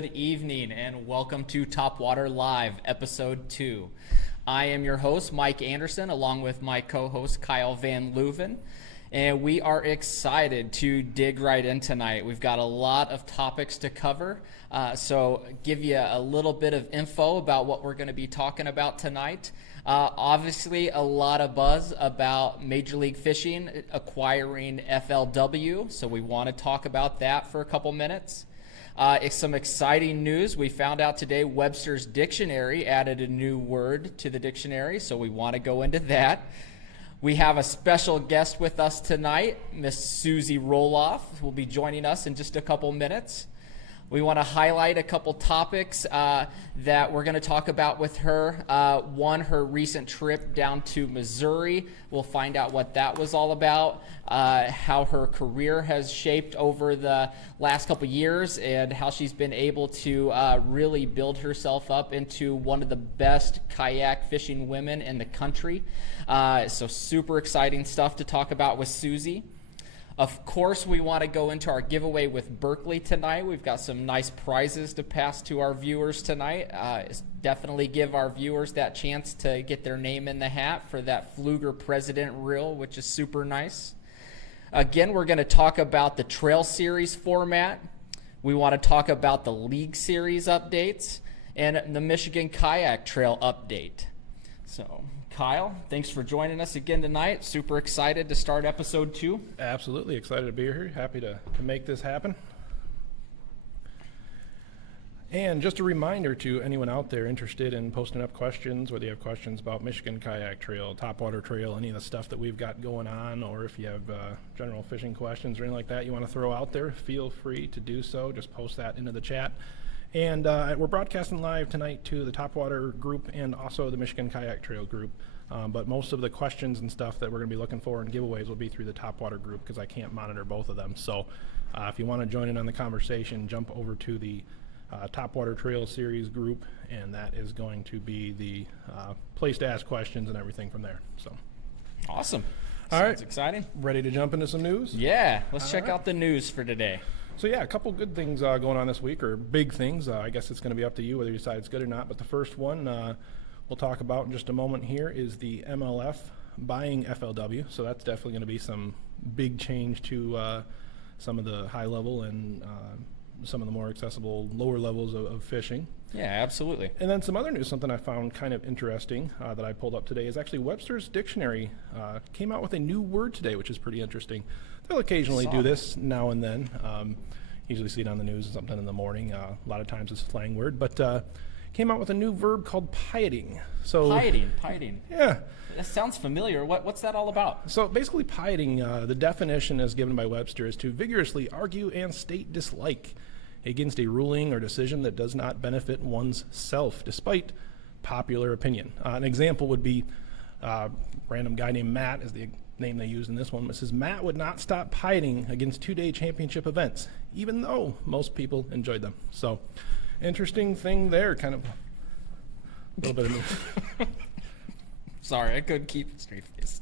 Good evening and welcome to Topwater Live, Episode 2. I am your host, Mike Anderson, along with my co-host, Kyle Van Leuven. And we are excited to dig right in tonight. We've got a lot of topics to cover, so give you a little bit of info about what we're going to be talking about tonight. Obviously, a lot of buzz about Major League Fishing acquiring FLW, so we want to talk about that for a couple minutes. It's some exciting news. We found out today Webster's Dictionary added a new word to the dictionary, so we want to go into that. We have a special guest with us tonight, Miss Susie Roloff, will be joining us in just a couple minutes. We want to highlight a couple topics that we're going to talk about with her. One, her recent trip down to Missouri. We'll find out what that was all about, how her career has shaped over the last couple years, and how she's been able to really build herself up into one of the best kayak fishing women in the country. So super exciting stuff to talk about with Susie. Of course, we want to go into our giveaway with Berkeley tonight. We've got some nice prizes to pass to our viewers tonight. Definitely give our viewers that chance to get their name in the hat for that Pfluger President Reel, which is super nice. Again, we're going to talk about the Trail Series format. We want to talk about the League Series updates and the Michigan Kayak Trail update. So, Kyle, thanks for joining us again tonight. Super excited to start episode 2. Absolutely excited to be here. Happy to make this happen. And just a reminder to anyone out there interested in posting up questions, whether you have questions about Michigan Kayak Trail, Topwater Trail, any of the stuff that we've got going on, or if you have general fishing questions or anything like that you want to throw out there, feel free to do so. Just post that into the chat. And we're broadcasting live tonight to the Topwater group and also the Michigan Kayak Trail group. But most of the questions and stuff that we're going to be looking for in giveaways will be through the Topwater group because I can't monitor both of them. So if you want to join in on the conversation, jump over to the Topwater Trail Series group, and that is going to be the place to ask questions and everything from there. So Awesome. All right. Sounds exciting. Ready to jump into some news? Yeah, let's check out the news for today. So yeah, a couple good things going on this week, or big things. I guess it's going to be up to you whether you decide it's good or not. But the first one we'll talk about in just a moment here is the MLF buying FLW. So that's definitely going to be some big change to some of the high level and some of the more accessible lower levels of fishing. Yeah, absolutely. And then some other news, something I found kind of interesting that I pulled up today is actually Webster's Dictionary came out with a new word today, which is pretty interesting. They'll occasionally do this now and then. Usually see it on the news or something in the morning. A lot of times it's a slang word, but came out with a new verb called pieting. So Pieting. Yeah. That sounds familiar. What's that all about? So basically pieting, the definition as given by Webster is to vigorously argue and state dislike against a ruling or decision that does not benefit one's self, despite popular opinion. An example would be random guy named Matt is the name they used in this one. It says, Matt would not stop pieting against 2-day championship events, even though most people enjoyed them. So, interesting thing there, kind of a little bit of news. Sorry, I couldn't keep a straight face.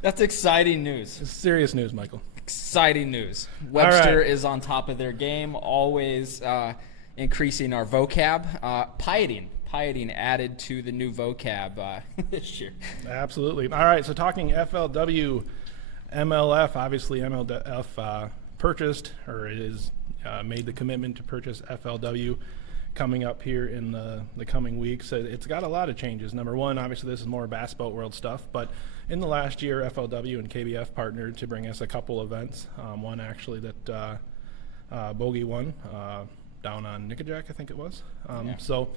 That's exciting news. It's serious news, Michael. Exciting news. Webster is on top of their game, always increasing our vocab. Pieting added to the new vocab this year. Absolutely. All right, so talking FLW, MLF, obviously MLF purchased, or it is made the commitment to purchase FLW coming up here in the coming weeks. It's got a lot of changes. Number one, obviously this is more Bass Boat World stuff, but in the last year, FLW and KBF partnered to bring us a couple events. One actually that Bogey won down on Nickajack, I think it was. So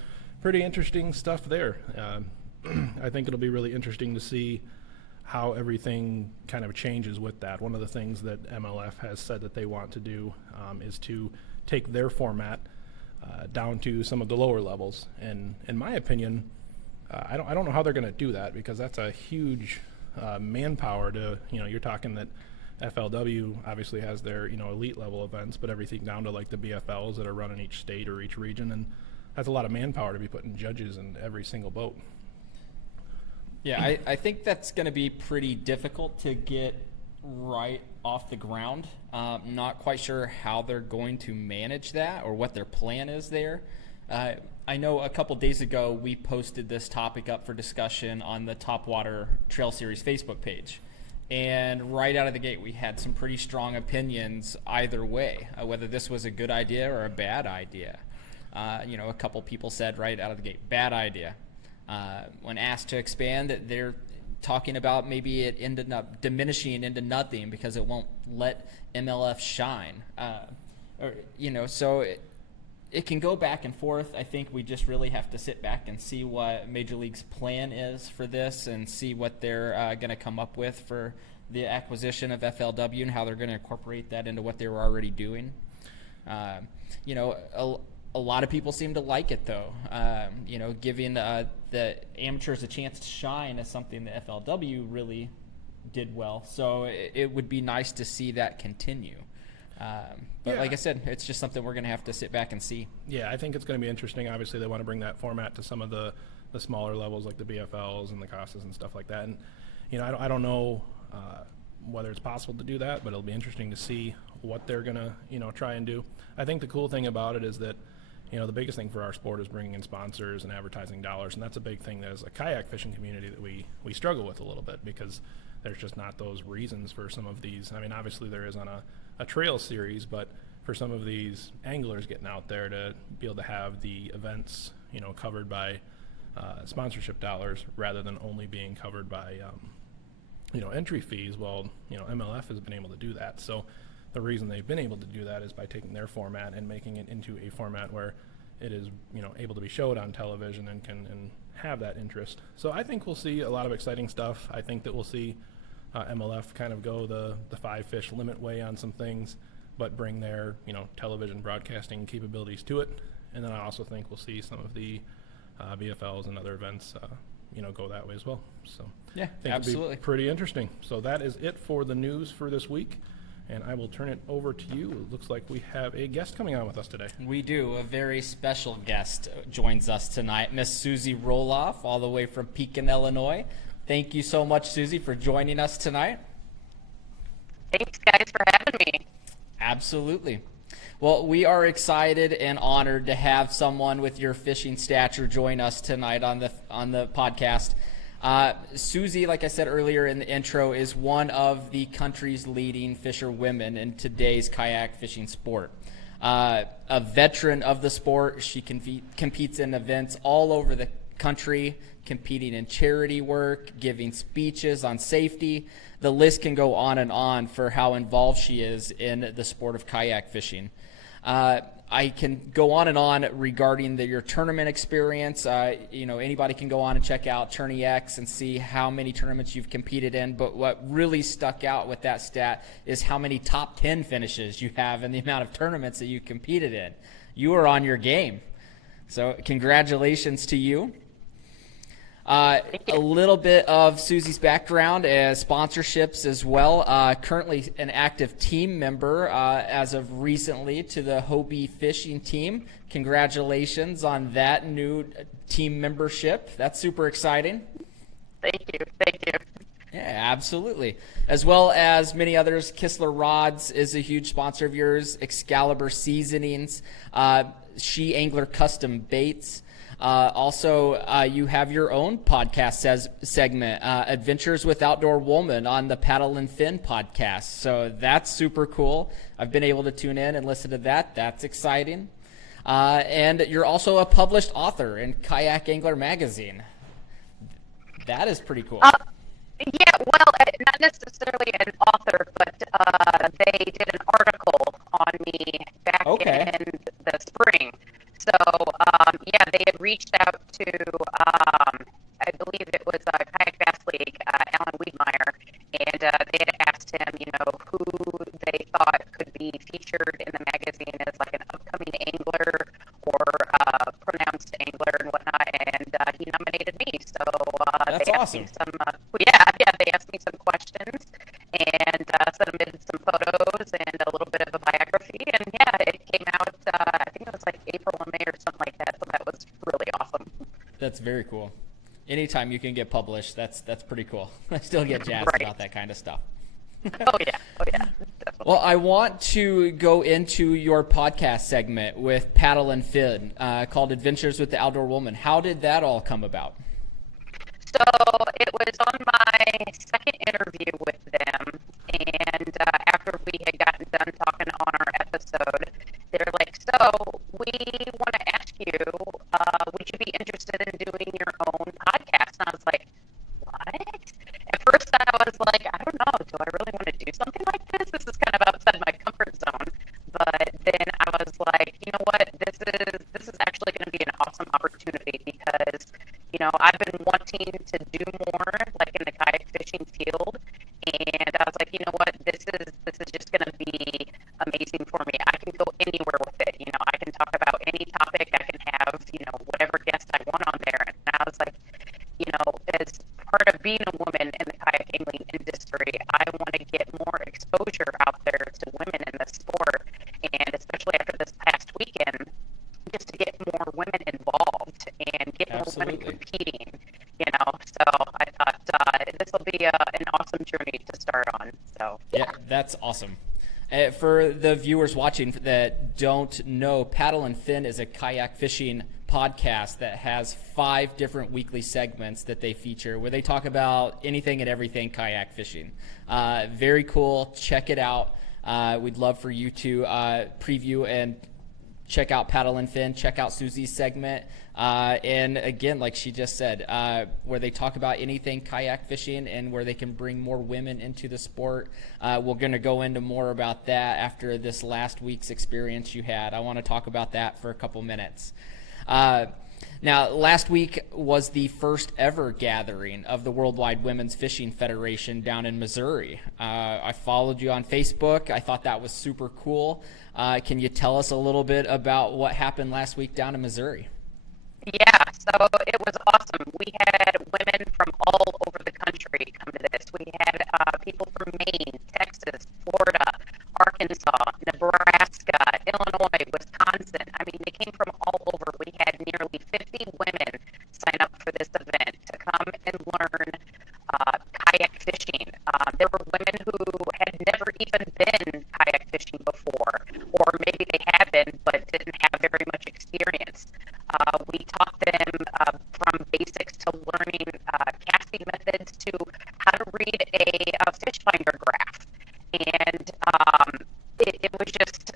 pretty interesting stuff there. I think it'll be really interesting to see how everything kind of changes with that. One of the things that MLF has said that they want to do is to take their format down to some of the lower levels. And in my opinion, I don't know how they're going to do that because that's a huge manpower to, you're talking that FLW obviously has their, elite level events, but everything down to like the BFLs that are run in each state or each region. And that's a lot of manpower to be putting judges in every single boat. Yeah, I think that's going to be pretty difficult to get right off the ground. Not quite sure how they're going to manage that or what their plan is there. I know a couple days ago we posted this topic up for discussion on the Topwater Trail Series Facebook page. And right out of the gate, we had some pretty strong opinions either way, whether this was a good idea or a bad idea. A couple people said right out of the gate, bad idea. When asked to expand, they're talking about maybe it ended up diminishing into nothing because it won't let MLF shine. So it can go back and forth. I think we just really have to sit back and see what Major League's plan is for this and see what they're going to come up with for the acquisition of FLW and how they're going to incorporate that into what they were already doing. A lot of people seem to like it, though. Giving the amateurs a chance to shine is something the FLW really did well. So it would be nice to see that continue. Like I said, it's just something we're going to have to sit back and see. Yeah, I think it's going to be interesting. Obviously, they want to bring that format to some of the smaller levels like the BFLs and the CASAs and stuff like that. And, I don't know whether it's possible to do that, but it'll be interesting to see what they're going to, try and do. I think the cool thing about it is that, the biggest thing for our sport is bringing in sponsors and advertising dollars, and that's a big thing as a kayak fishing community that we struggle with a little bit because there's just not those reasons for some of these. I mean, obviously there is on a trail series, but for some of these anglers getting out there to be able to have the events, covered by sponsorship dollars rather than only being covered by, entry fees, well, MLF has been able to do that. So the reason they've been able to do that is by taking their format and making it into a format where it is, able to be showed on television and can have that interest. So I think we'll see a lot of exciting stuff. I think that we'll see MLF kind of go the 5-fish limit way on some things, but bring their, television broadcasting capabilities to it. And then I also think we'll see some of the BFLs and other events, go that way as well. So yeah, I think absolutely. It'll be pretty interesting. So that is it for the news for this week. And I will turn it over to you. It looks like we have a guest coming on with us today. We do. A very special guest joins us tonight, Miss Susie Roloff, all the way from Pekin, Illinois. Thank you so much, Susie, for joining us tonight. Thanks, guys, for having me. Absolutely. Well, we are excited and honored to have someone with your fishing stature join us tonight on the podcast. Susie, like I said earlier in the intro, is one of the country's leading fisher women in today's kayak fishing sport. A veteran of the sport, she competes in events all over the country, competing in charity work, giving speeches on safety. The list can go on and on for how involved she is in the sport of kayak fishing. I can go on and on regarding your tournament experience. Anybody can go on and check out Tourney X and see how many tournaments you've competed in. But what really stuck out with that stat is how many top 10 finishes you have and the amount of tournaments that you competed in. You are on your game. So congratulations to you. A little bit of Susie's background as sponsorships as well. Currently an active team member as of recently to the Hobie fishing team. Congratulations on that new team membership. That's super exciting. Thank you. Yeah, absolutely. As well as many others, Kistler Rods is a huge sponsor of yours, Excalibur Seasonings, She Angler Custom Baits. You have your own podcast segment, Adventures with Outdoor Woman on the Paddle and Fin podcast. So that's super cool. I've been able to tune in and listen to that. That's exciting. And you're also a published author in Kayak Angler Magazine. That is pretty cool. Not necessarily an author, but they did an article on me back in the spring. So, they had reached out to, I believe it was Kayak Bass League, Alan Wiedmeyer, and they had asked him, who they thought could be featured in the magazine as like an upcoming angler or pronounced angler and whatnot, and he nominated me. So that's they awesome. asked me they asked me some questions and submitted some photos and a little bit of a biography, and it came out. I think it was like April or May or something like that. So that was really awesome. That's very cool. Anytime you can get published, that's pretty cool. I still get jazzed about that kind of stuff. Oh yeah. Well, I want to go into your podcast segment with Paddle and Finn called Adventures with the Outdoor Woman. How did that all come about? So it was on my second interview with them, and after we had gotten done talking on our episode, they're like, so we want to ask you, would you be interested in doing your own podcast? And I was like, what? At first I was like, I don't know, do I really want to do something like this? This is kind of outside my comfort zone. But then I was like, you know what, this is actually going to be an awesome opportunity because, you know, I've been wanting to do more like in the kayak fishing field. And I was like, you know what, this is just going to be amazing for me. I can go anywhere with it. You know, I can talk about any topic. I can have, you know, whatever guest I want on there. And I was like, you know, as part of being a woman in the kayak angling industry, I want to get more exposure out there to women in the sport. And especially after this past weekend, just to get more women involved and get more women competing, you know. So I thought this will be an awesome journey to start on. So yeah, that's awesome. For the viewers watching that don't know, Paddle and Finn is a kayak fishing podcast that has 5 different weekly segments that they feature where they talk about anything and everything kayak fishing. Very cool. Check it out. We'd love for you to preview and check out Paddle and Finn, check out Susie's segment. And again, like she just said, where they talk about anything kayak fishing and where they can bring more women into the sport. We're going to go into more about that after this last week's experience you had. I want to talk about that for a couple minutes. Now, last week was the first ever gathering of the Worldwide Women's Fishing Federation down in Missouri. I followed you on Facebook. I thought that was super cool. Can you tell us a little bit about what happened last week down in Missouri? Yeah, so it was awesome. We had women from all over the country come to this. We had people from Maine, Texas, Florida, Arkansas, Nebraska, Illinois, Wisconsin. I mean, they came from all over. We had nearly 50 women sign up for this event to come and learn kayak fishing. There were women who had never even been kayak fishing before, or maybe they had been but didn't have very much experience. We taught them from basics to learning casting methods to how to read a fish finder graph. And it was just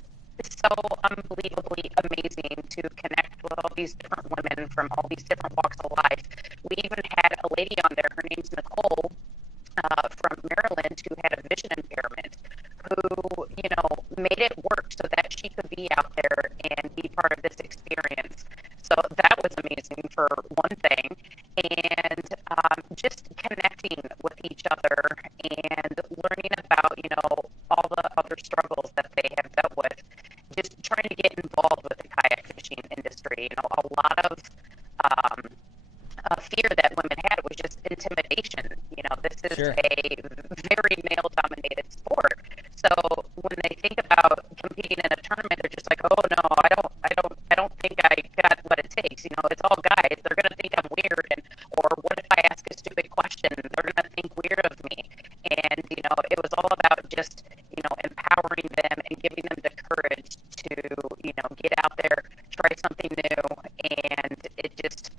so unbelievably amazing to connect with all these different women from all these different walks of life. We even had a lady on there, her name's Nicole, from Maryland, who had a vision impairment, who, you know, made it work so that she could be out there and be part of this experience. So that was amazing for one thing. And just connecting with each other and learning about, you know, all the other struggles that they have dealt with. Just trying to get involved with the kayak fishing industry. You know, a lot of fear that women had was just intimidation. You know, this is a very male-dominated sport. So when they think about competing in a tournament, they're just like, oh no, I don't think I got what it takes. You know, it's all guys. They're gonna think I'm weird, or what if I ask a stupid question? They're gonna think weird of me. And you know, it was all about just, you know, empowering them and giving them the courage to, you know, get out there, try something new, and it just.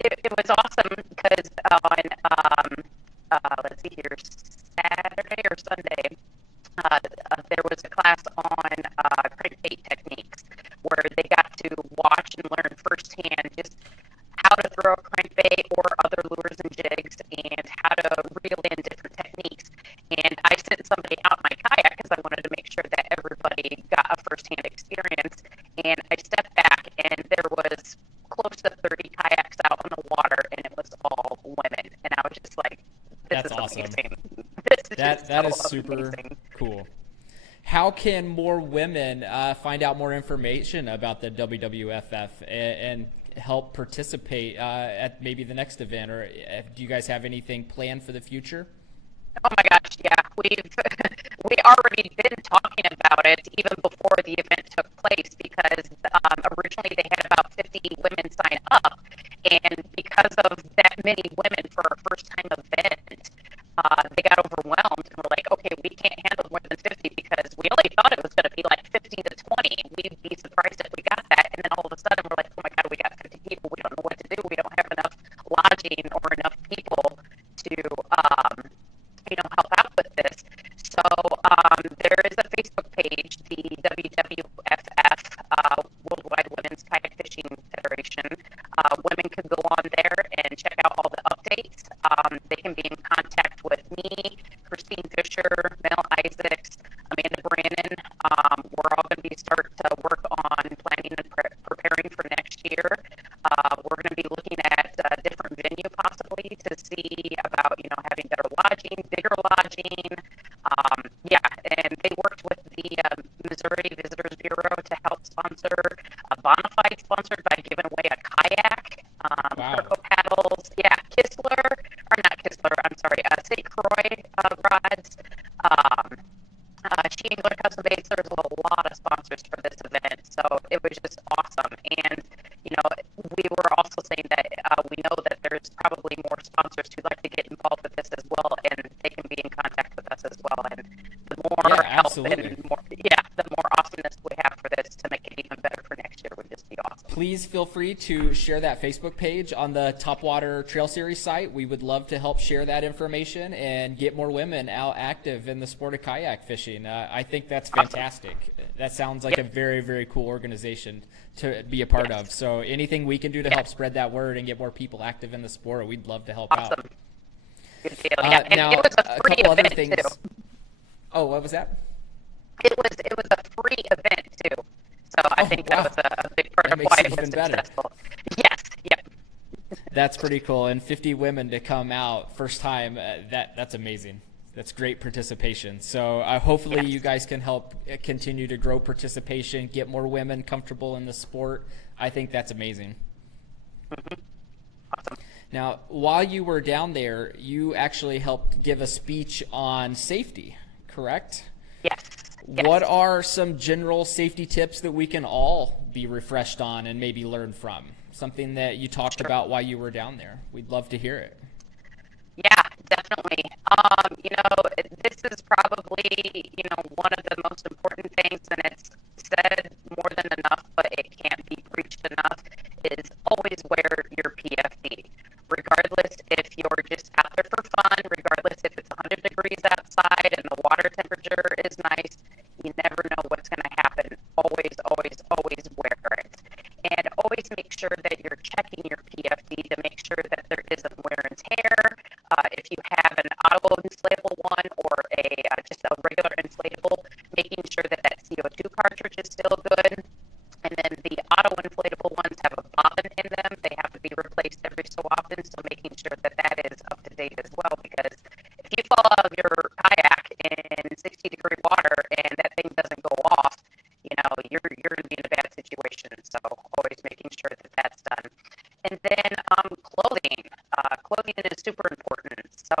It was awesome because on, let's see here, Saturday or Sunday, there was a class on crankbait techniques where they got to watch and learn firsthand just how to throw a crankbait or other lures and jigs and how to reel in different techniques. And I sent somebody out my kayak because I wanted to make sure that everybody got a firsthand experience. And I stepped back and there was close to 30 kayaks out on the water, and it was all women. And I was just like, this is awesome. Amazing. That is super amazing. Cool. How can more women find out more information about the WWFF and help participate at maybe the next event? Or do you guys have anything planned for the future? Oh my gosh, yeah. We already been talking about it even before the event took place because originally they had about 50 women sign up, and because of that many women for a first time event, they got overwhelmed and were like, okay, we can't handle more than 50 they can be in contact with me, Christine Fisher, Mel Isaacs, Amanda Brannon. We're all going to start to work on planning and preparing for next year. We're going to be looking at a different venue possibly to see about, having better lodging, bigger lodging. And they worked with the Missouri Visitors Bureau to help sponsor a bonafide sponsored by giving away a kayak, Kirko paddles, Kistler, or not Kistler, I'm sorry, St. Croix rods, Shingler Custom Base. There's a lot of sponsors for this event, so it was just awesome. And, we were also saying that we know that there's probably more sponsors who'd like to get involved with this as well, and they can be in contact with us as well. And the more help and the more awesomeness we have for this to make it even better for next year would just be awesome. Please feel free to share that Facebook page on the Topwater Trail Series site. We would love to help share that information and get more women out active in the sport of kayak fishing. I think that's fantastic. That sounds like a very, very cool organization to be a part of. So anything we can do to help spread that word and get more people active in the sport, we'd love to help out. Good deal. And now, it was a free event too. Oh, what was that? It was a free event too. So I think that was a big part of why it was successful. Yes. Yep. That's pretty cool. And 50 women to come out first time, that's amazing. That's great participation. So hopefully you guys can help continue to grow participation, get more women comfortable in the sport. I think that's amazing. Mm-hmm. Awesome. Now, while you were down there, you actually helped give a speech on safety, correct? Yes. What are some general safety tips that we can all be refreshed on and maybe learn from? Something that you talked about while you were down there. We'd love to hear it. Yeah, definitely. This is probably, one of the most important things, and it's said more than enough, but it can't be preached enough, is always wear your PFD. Regardless if you're just out there for fun, regardless if it's 100 degrees outside and the water temperature is nice, you never know what's going to happen. Always, always, always wear it. And always make sure that you're checking your PFD to make sure that there isn't wear and tear. If you have an auto inflatable one or just a regular inflatable, making sure that CO2 cartridge is still good. And then the auto inflatable ones have a bobbin in them. They have to be replaced every so often, so making sure that that is up to date as well, because if you fall out of your kayak in 60-degree water and that thing doesn't go off, you're going to be in a bad situation. So always making sure that that's done. And then clothing. Clothing is super important. So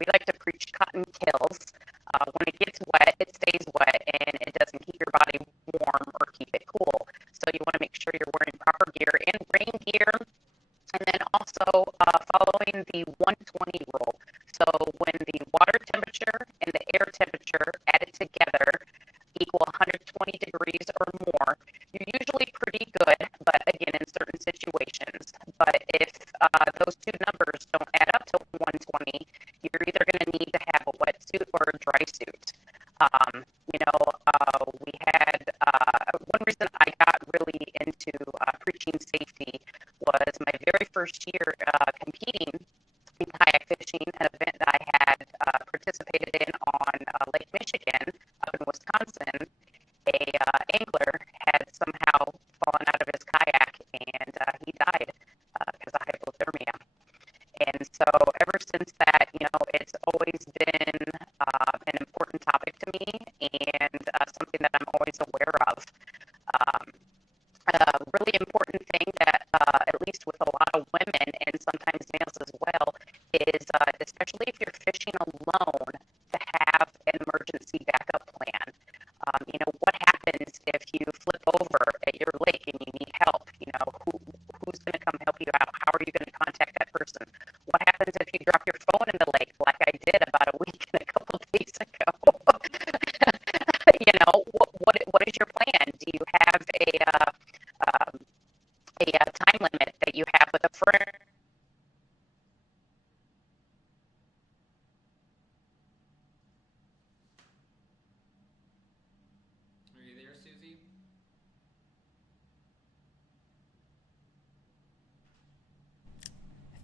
we like to preach cotton kills. When it gets wet, it stays wet, and it doesn't keep your body warm or keep it cool. So you want to make sure you're wearing proper gear and rain gear. And then also following the 120 rule. So when the water temperature and the air temperature added together equal 120 degrees or more, you're usually pretty good, but again, in certain situations. But if those two numbers don't add up to 120, you're either going to need to have a wetsuit or a dry suit. We had one reason I got really into preaching safety was my very first year competing in kayak fishing, an event that I had participated in on Lake Michigan up in Wisconsin. A angler had somehow fallen out of his kayak and he died because of hypothermia. And so ever since that, it's always been an important topic to me and something that I'm always aware of. A really important thing that, at least with a lot of women and sometimes males as well, is especially if you're fishing alone, to have an emergency backup plan. What happens if you flip over at your lake and you need help? Who's going to come help you out? How are you going to contact that person? What happens if you drop your phone in the lake like I did about a week and a couple of days ago? What is your plan? Do you have a time limit that you have with a friend?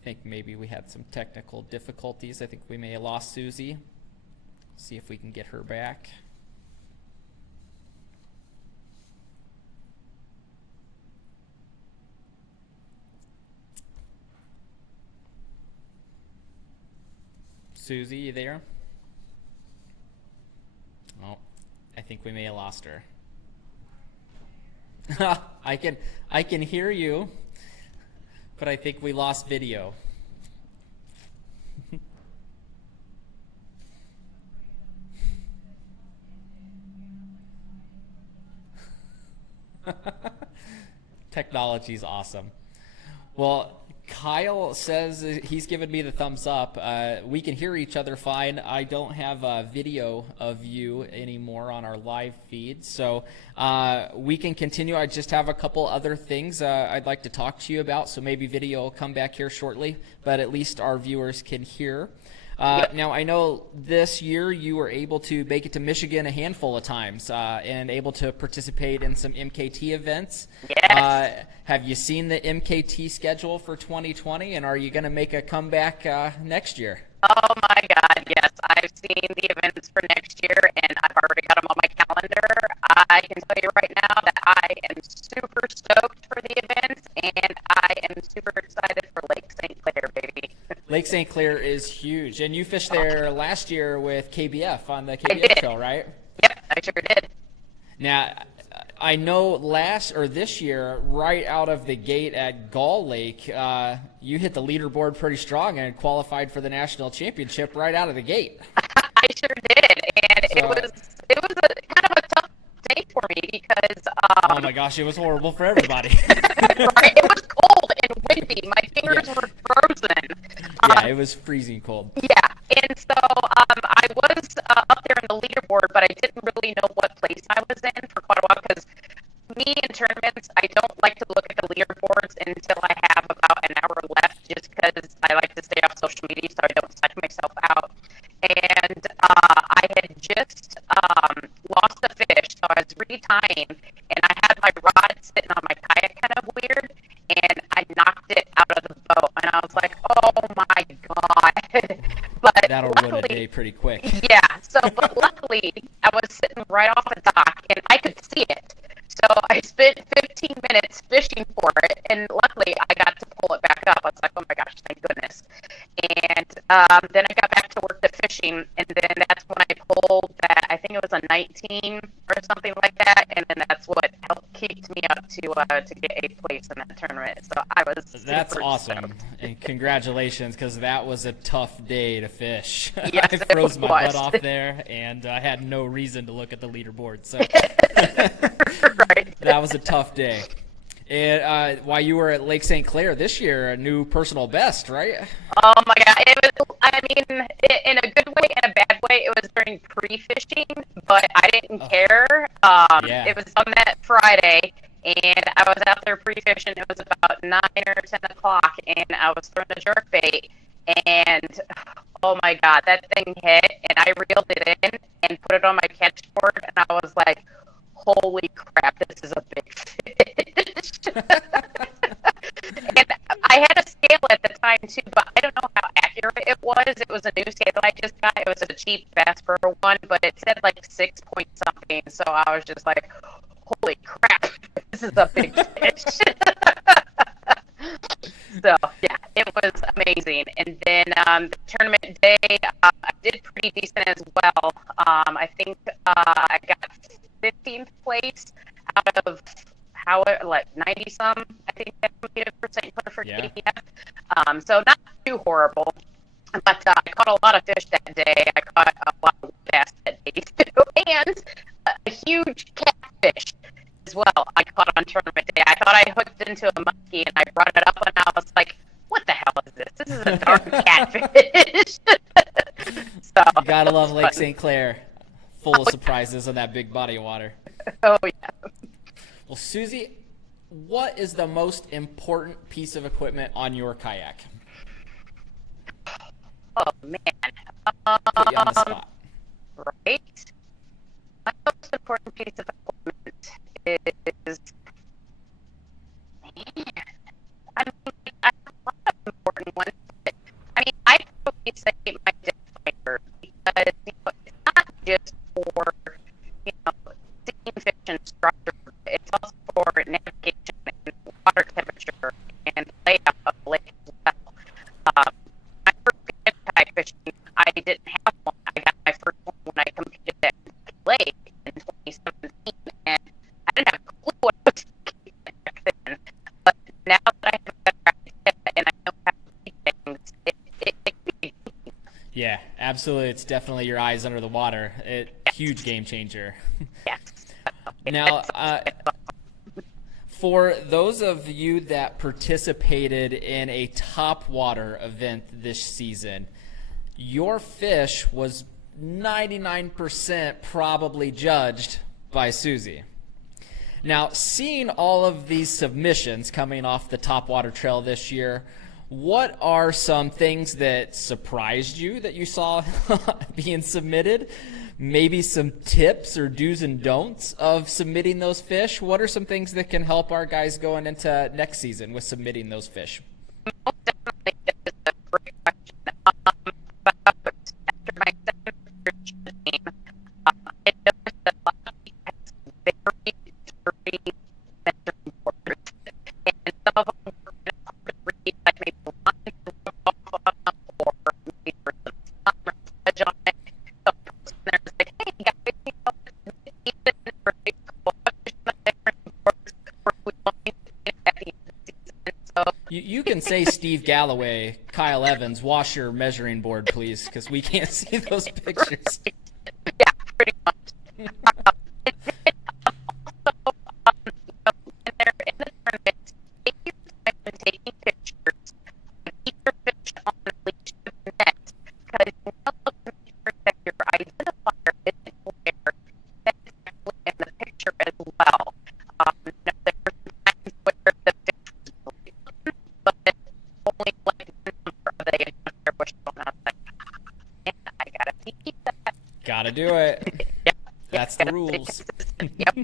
I think maybe we had some technical difficulties. I think we may have lost Susie. See if we can get her back. Susie, you there? Oh, I think we may have lost her. I can hear you, but I think we lost video. Technology's awesome. Well, Kyle says he's given me the thumbs up. We can hear each other fine. I don't have a video of you anymore on our live feed, so we can continue. I just have a couple other things I'd like to talk to you about, so maybe video will come back here shortly, but at least our viewers can hear. Now, I know this year you were able to make it to Michigan a handful of times and able to participate in some MKT events. Yes. Have you seen the MKT schedule for 2020, and are you going to make a comeback next year? Oh my God, yes. I've seen the events for next year, and I've already got them on my calendar. I can tell you right now that I am super stoked for the events, and I am super excited for Lake St. Clair, baby. Lake St. Clair is huge, and you fished there last year with KBF on the KBF trail, right? Yep, I sure did. Now, I know this year, right out of the gate at Gull Lake, you hit the leaderboard pretty strong and qualified for the national championship right out of the gate. I sure did, and it was a kind of a tough day for me because oh my gosh, it was horrible for everybody. right, it was cold and windy. My fingers were frozen. Yeah, it was freezing cold. Yeah, and so I was up there in the leaderboard, but I didn't really know what place I was in for quite a while because me in tournaments, I don't like to look at the leaderboards until I have about an hour left just because I like to stay off social media so I don't psych myself out. And I had just lost a fish, so I was retying, and I had my rod sitting on my kayak kind of weird, and I knocked it out of the boat, and I was like, oh my God. But that'll luckily, ruin a day pretty quick. Yeah, but luckily, I was sitting right off the dock, and I could see it. So I spent 15 minutes fishing for it, and luckily I got to pull it back up. I was like, oh my gosh, thank goodness. And then I got back to work to fishing, and then that's when I pulled that, I think it was a 19 or something like that, and then that's what helped keep me up to get 8th place in that tournament. So I was That's super awesome, stoked. and congratulations, because that was a tough day to fish. Yes, I froze my butt off there, and I had no reason to look at the leaderboard, so Right. that was a tough day. And while you were at Lake St. Clair this year, a new personal best, right? Oh my God! It was, I mean, in a good way and a bad way. It was during pre-fishing, but I didn't care. Yeah. It was on that Friday, and I was out there pre-fishing. It was about 9 or 10 o'clock, and I was throwing a jerk bait, and oh my God, that thing hit, and I reeled it in and put it on my catch board, and I was like, holy crap, this is a big fish. And I had a scale at the time too, but I don't know how accurate it was. It was a new scale I just got. It was a cheap Bass Pro one, but it said like 6 point something. So I was just like, holy crap, this is a big fish. So yeah, it was amazing. And then the tournament day, I did pretty decent as well. I think I got 15th place out of like 90 some, I think that's competed for St. Clair for KBF. So not too horrible. But I caught a lot of fish that day. I caught a lot of bass that day too, and a huge catfish as well. I caught on tournament day. I thought I hooked into a monkey, and I brought it up, and I was like, "What the hell is this? This is a darn catfish." So You gotta love Lake St. Clair, full of surprises in that big body of water. Oh yeah. Well, Susie, what is the most important piece of equipment on your kayak? Oh man. Put you on the spot. Right. My most important piece of equipment is, man, I mean, I have a lot of important ones. say my differentiator because it's not just for seeing fish and structure, it's also for navigation and water temperature and layout of the lake as well. My first anti fishing, I didn't have one. I got my first one when I competed at Lake in 2017, and I didn't have a clue what I was doing back then. But now that I have a better idea and I know how to read things, it can be. Yeah, absolutely. It's definitely your eyes under the water. Huge game changer. Yes. Now, for those of you that participated in a Topwater event this season, your fish was 99% probably judged by Susie. Now, seeing all of these submissions coming off the Topwater Trail this year, what are some things that surprised you that you saw being submitted? Maybe some tips or do's and don'ts of submitting those fish? What are some things that can help our guys going into next season with submitting those fish? Most definitely, it is a great question. But after my second research team, I noticed that a lot of people have very dirty measuring boards, and some of them were kind of hard to read, like maybe lines rub off on them, or maybe there was some scum or smudge on it. So I was there and was like, hey guys, even for big fish on the measuring boards, or we want to get at the end of the season. So You can say Steve Galloway, Kyle Evans, wash your measuring board, please, because we can't see those pictures. yeah, pretty much. And then, also, when they're in the tournament, take your time when taking pictures. Keep your fish on the leash of the net, because you want to make sure that your identifier isn't clear. That's actually in the picture as well. There were times where the fish was really good, but only like one number of the identifier was shown. I was like, man, I gotta keep that. Gotta do it. Yep. That's the rules. Yep.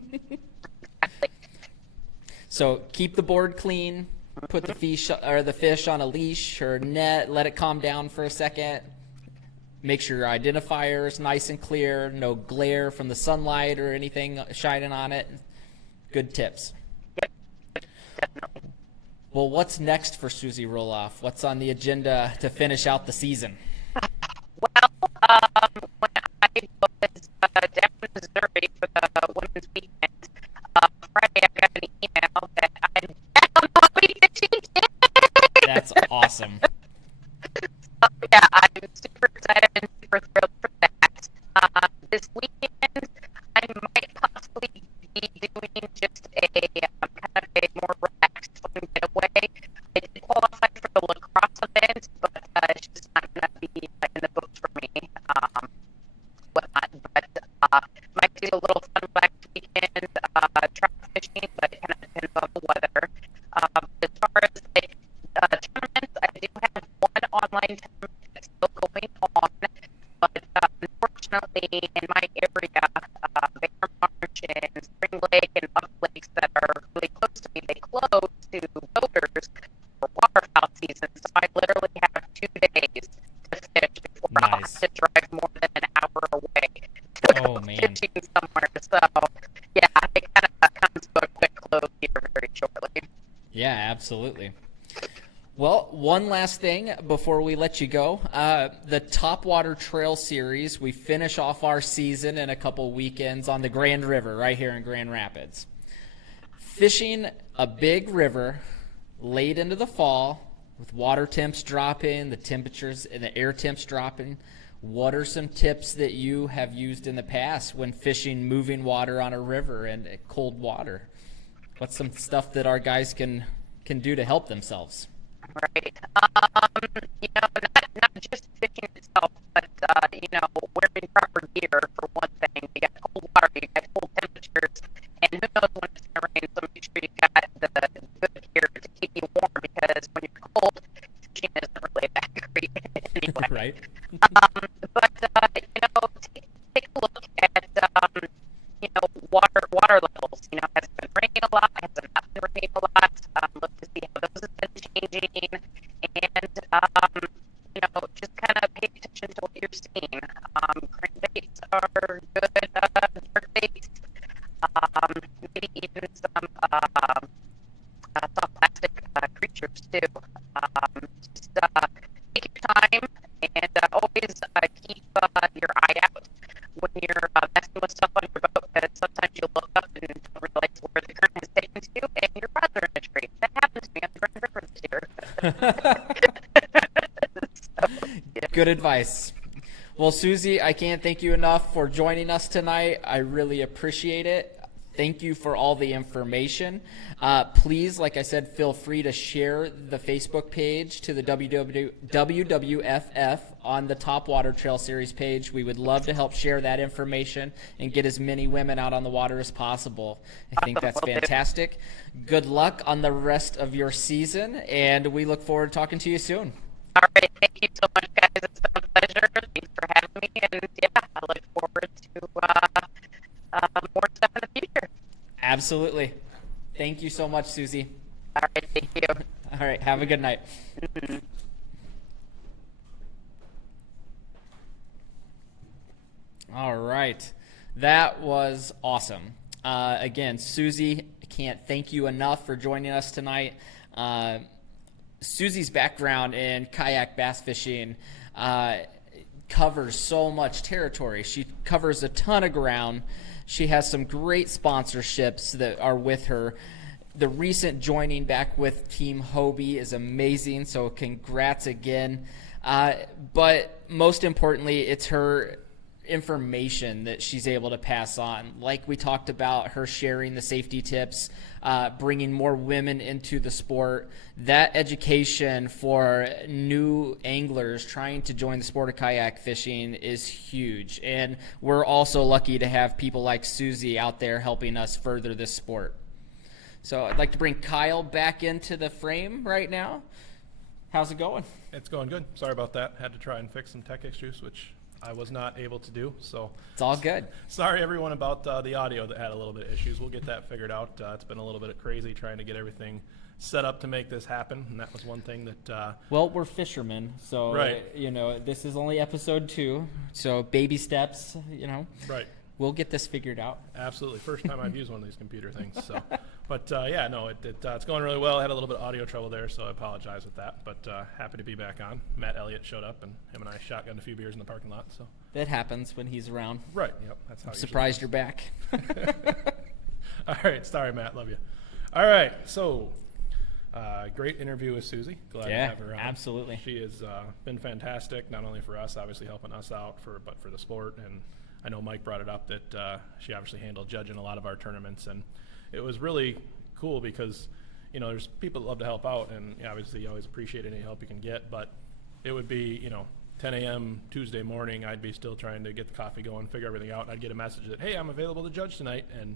Exactly. So keep the board clean. Put the fish on a leash or net. Let it calm down for a second. Make sure your identifier is nice and clear. No glare from the sunlight or anything shining on it. Good tips. Yep. Definitely. Well, what's next for Susie Roloff? What's on the agenda to finish out the season? Well, when I was down in Missouri for the women's weekend, Friday I got an email that I'm back on the hobby fishing team. That's awesome. So, yeah, I'm super excited and super thrilled for that. This weekend, I might possibly be doing just a kind of a more relaxed fun getaway. I did qualify for the lacrosse event, but it's just not going to be in the books for me. Whatnot. But might do a little fun relaxed weekend, trout fishing, but it kind of depends on the weather. As far as like tournaments, I do have one online tournament that's still going on, but unfortunately in my area, Bear Marsh and Spring Lake and other lakes that are really close to me, they close to boaters for waterfowl season. So I literally have 2 days to fish before I'll have to drive more than an hour away to go fishing somewhere. So yeah, it kind of comes to a quick close here very shortly. Yeah, absolutely. Well, one last thing before we let you go. The Topwater Trail Series, we finish off our season in a couple weekends on the Grand River right here in Grand Rapids. Fishing a big river late into the fall with water temps dropping, the temperatures and the air temps dropping. What are some tips that you have used in the past when fishing moving water on a river and cold water? What's some stuff that our guys can do to help themselves? Right. Not just fishing itself, but wearing proper gear for one thing. You got cold water, you got cold temperatures, and who knows when it's going to rain. So make sure you got the good gear to keep you warm, because when you're cold, fishing isn't really that great anyway. Right. Take a look at water levels. Has it been raining a lot? Has it not been raining a lot? Look to see how those have been changing, and just kind of you're seeing. Crankbaits are good, jerk baits, maybe even some soft plastic creatures too. Just take your time and always keep your eye out when you're messing with stuff on your boat, because sometimes you look up and don't realize where the current has taken you, and your rods are in a tree. That happened to me on the Grand River this year. So, yeah. Good advice. Well, Susie, I can't thank you enough for joining us tonight. I really appreciate it. Thank you for all the information. Please, like I said, feel free to share the Facebook page to the WWFF on the Topwater Trail Series page. We would love to help share that information and get as many women out on the water as possible. I think that's fantastic. Good luck on the rest of your season, and we look forward to talking to you soon. All right. Thank you so much, guys. It's been a pleasure. Thanks for having me. And yeah, I look forward to more stuff in the future. Absolutely. Thank you so much, Susie. All right. Thank you. All right. Have a good night. Mm-hmm. All right. That was awesome. Again, Susie, I can't thank you enough for joining us tonight. Susie's background in kayak bass fishing covers so much territory. She covers a ton of ground. She has some great sponsorships that are with her. The recent joining back with Team Hobie is amazing, so congrats again. But most importantly, it's her information that she's able to pass on. Like we talked about, her sharing the safety tips, bringing more women into the sport. That education for new anglers trying to join the sport of kayak fishing is huge. And we're also lucky to have people like Susie out there helping us further this sport. So I'd like to bring Kyle back into the frame right now. How's it going? It's going good. Sorry about that. Had to try and fix some tech issues, which I was not able to do, so it's all good. Sorry everyone about the audio that had a little bit of issues. We'll get that figured out. It's been a little bit crazy trying to get everything set up to make this happen, and that was one thing that well, we're fishermen, so right. This is only episode 2, so baby steps, right. We'll get this figured out. Absolutely. First time I've used one of these computer things. So, but yeah, no, it's going really well. I had a little bit of audio trouble there, so I apologize with that. But happy to be back on. Matt Elliott showed up, and him and I shotgunned a few beers in the parking lot. So that happens when he's around. Right. Yep. That's how. I'm surprised you're back. All right. Sorry, Matt. Love you. All right. So, great interview with Susie. Glad to have her on. Absolutely. She has been fantastic, not only for us, obviously helping us out, but for the sport. And I know Mike brought it up that she obviously handled judging a lot of our tournaments, and it was really cool because, there's people that love to help out, and obviously you always appreciate any help you can get, but it would be, 10 a.m. Tuesday morning, I'd be still trying to get the coffee going, figure everything out, and I'd get a message that, hey, I'm available to judge tonight, and,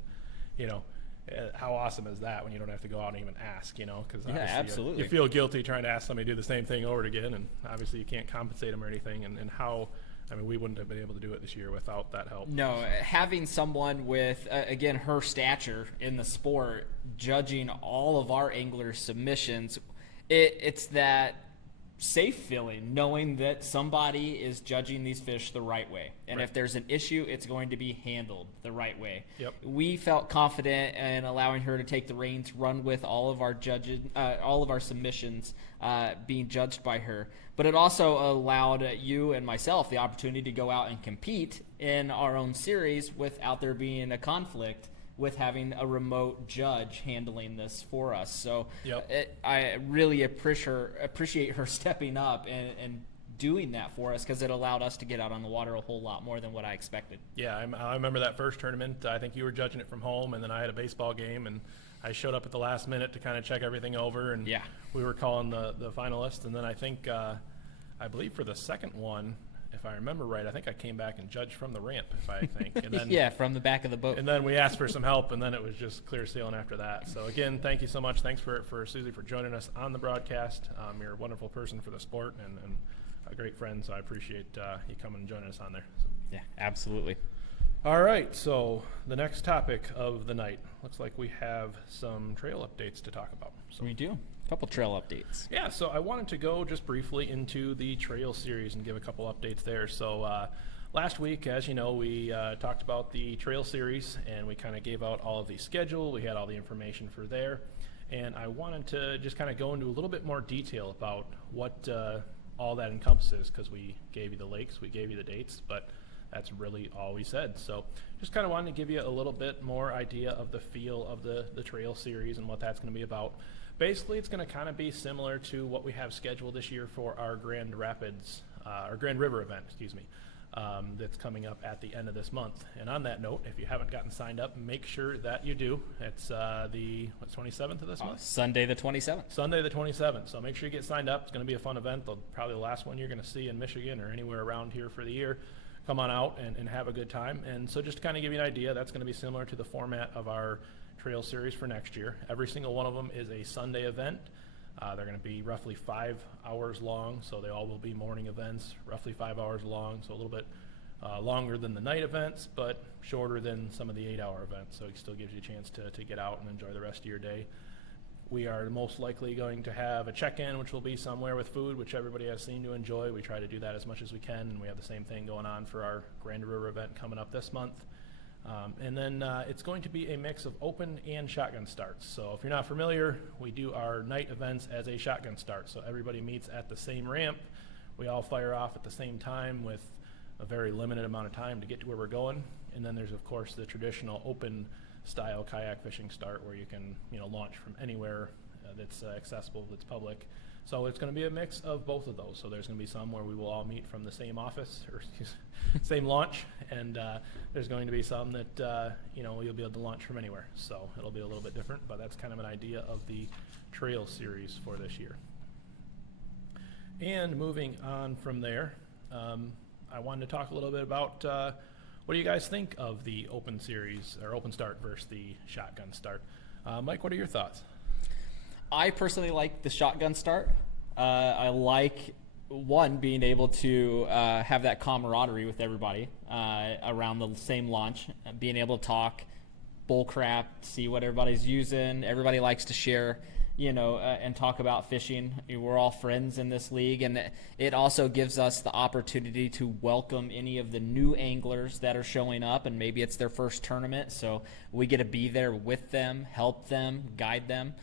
how awesome is that when you don't have to go out and even ask, because absolutely. You feel guilty trying to ask somebody to do the same thing over again, and obviously you can't compensate them or anything, and how – we wouldn't have been able to do it this year without that help. No, having someone with, again, her stature in the sport, judging all of our angler submissions, it's that safe feeling, knowing that somebody is judging these fish the right way. And if there's an issue, it's going to be handled the right way. Yep. We felt confident in allowing her to take the reins, run with all of our submissions being judged by her. But it also allowed you and myself the opportunity to go out and compete in our own series without there being a conflict with having a remote judge handling this for us. So I really appreciate her stepping up and doing that for us, because it allowed us to get out on the water a whole lot more than what I expected. Yeah, I remember that first tournament. I think you were judging it from home, and then I had a baseball game, and I showed up at the last minute to kind of check everything over, and we were calling the finalists. And then I think, I believe for the second one, if I remember right, I think I came back and judged from the ramp, And then, from the back of the boat. And then we asked for some help, and then it was just clear sailing after that. So again, thank you so much. Thanks for Susie for joining us on the broadcast. You're a wonderful person for the sport and a great friend, so I appreciate you coming and joining us on there. So. Yeah, absolutely. All right, so the next topic of the night. Looks like we have some trail updates to talk about. So we do. Couple trail updates. Yeah, so I wanted to go just briefly into the trail series and give a couple updates there. So last week, as you know, we talked about the trail series, and we kind of gave out all of the schedule. We had all the information for there, and I wanted to just kind of go into a little bit more detail about what all that encompasses, because we gave you the lakes, we gave you the dates, but that's really all we said. So just kind of wanted to give you a little bit more idea of the feel of the trail series and what that's going to be about. Basically, it's going to kind of be similar to what we have scheduled this year for our Grand Rapids, our Grand River event, that's coming up at the end of this month. And on that note, if you haven't gotten signed up, make sure that you do. It's the 27th of this month? Sunday the 27th. Sunday the 27th. So make sure you get signed up. It's going to be a fun event. Probably the last one you're going to see in Michigan or anywhere around here for the year. Come on out and have a good time. And so just to kind of give you an idea, that's going to be similar to the format of our trail series for next year. Every single one of them is a Sunday event. They're going to be roughly 5 hours long, so they all will be morning events, roughly 5 hours long, so a little bit longer than the night events, but shorter than some of the 8-hour events, so it still gives you a chance to get out and enjoy the rest of your day. We are most likely going to have a check-in, which will be somewhere with food, which everybody has seemed to enjoy. We try to do that as much as we can, and we have the same thing going on for our Grand River event coming up this month. And then it's going to be a mix of open and shotgun starts. So if you're not familiar, we do our night events as a shotgun start. So everybody meets at the same ramp. We all fire off at the same time with a very limited amount of time to get to where we're going. And then there's, of course, the traditional open style kayak fishing start where you can launch from anywhere that's accessible, that's public. So it's going to be a mix of both of those. So there's going to be some where we will all meet from the same office or same launch, and there's going to be some that you'll be able to launch from anywhere. So it'll be a little bit different, but that's kind of an idea of the trail series for this year. And moving on from there, I wanted to talk a little bit about what do you guys think of the open series or open start versus the shotgun start. Mike, what are your thoughts? I personally like the shotgun start. I like, one, being able to have that camaraderie with everybody around the same launch, being able to talk bull crap, see what everybody's using. Everybody likes to share, and talk about fishing. We're all friends in this league, and it also gives us the opportunity to welcome any of the new anglers that are showing up, and maybe it's their first tournament, so we get to be there with them, help them, guide them.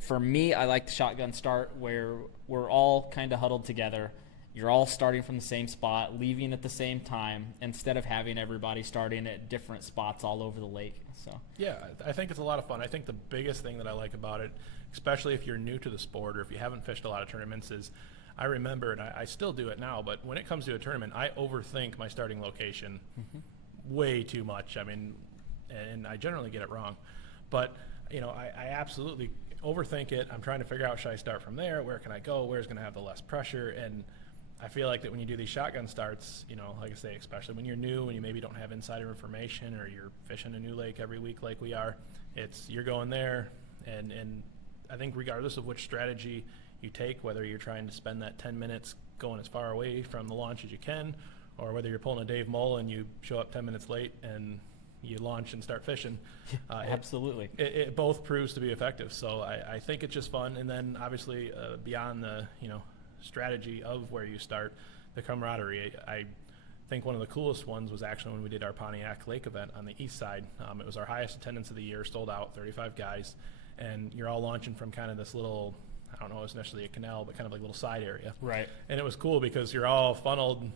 For me, I like the shotgun start where we're all kind of huddled together. You're all starting from the same spot, leaving at the same time, instead of having everybody starting at different spots all over the lake. So yeah, I think it's a lot of fun. I think the biggest thing that I like about it, especially if you're new to the sport or if you haven't fished a lot of tournaments, is I remember, and I still do it now, but when it comes to a tournament, I overthink my starting location way too much. I mean, and I generally get it wrong. But I absolutely overthink it. I'm trying to figure out, should I start from there? Where can I go? Where's going to have the less pressure? And I feel like that when you do these shotgun starts, like I say, especially when you're new and you maybe don't have insider information or you're fishing a new lake every week like we are, you're going there. And I think regardless of which strategy you take, whether you're trying to spend that 10 minutes going as far away from the launch as you can, or whether you're pulling a Dave Mull and you show up 10 minutes late and you launch and start fishing. Absolutely. It both proves to be effective. So I think it's just fun. And then obviously beyond the, strategy of where you start, the camaraderie. I think one of the coolest ones was actually when we did our Pontiac Lake event on the east side. It was our highest attendance of the year, sold out, 35 guys. And you're all launching from kind of this little, I don't know if it's necessarily a canal, but kind of like a little side area. Right. And it was cool because you're all funneled,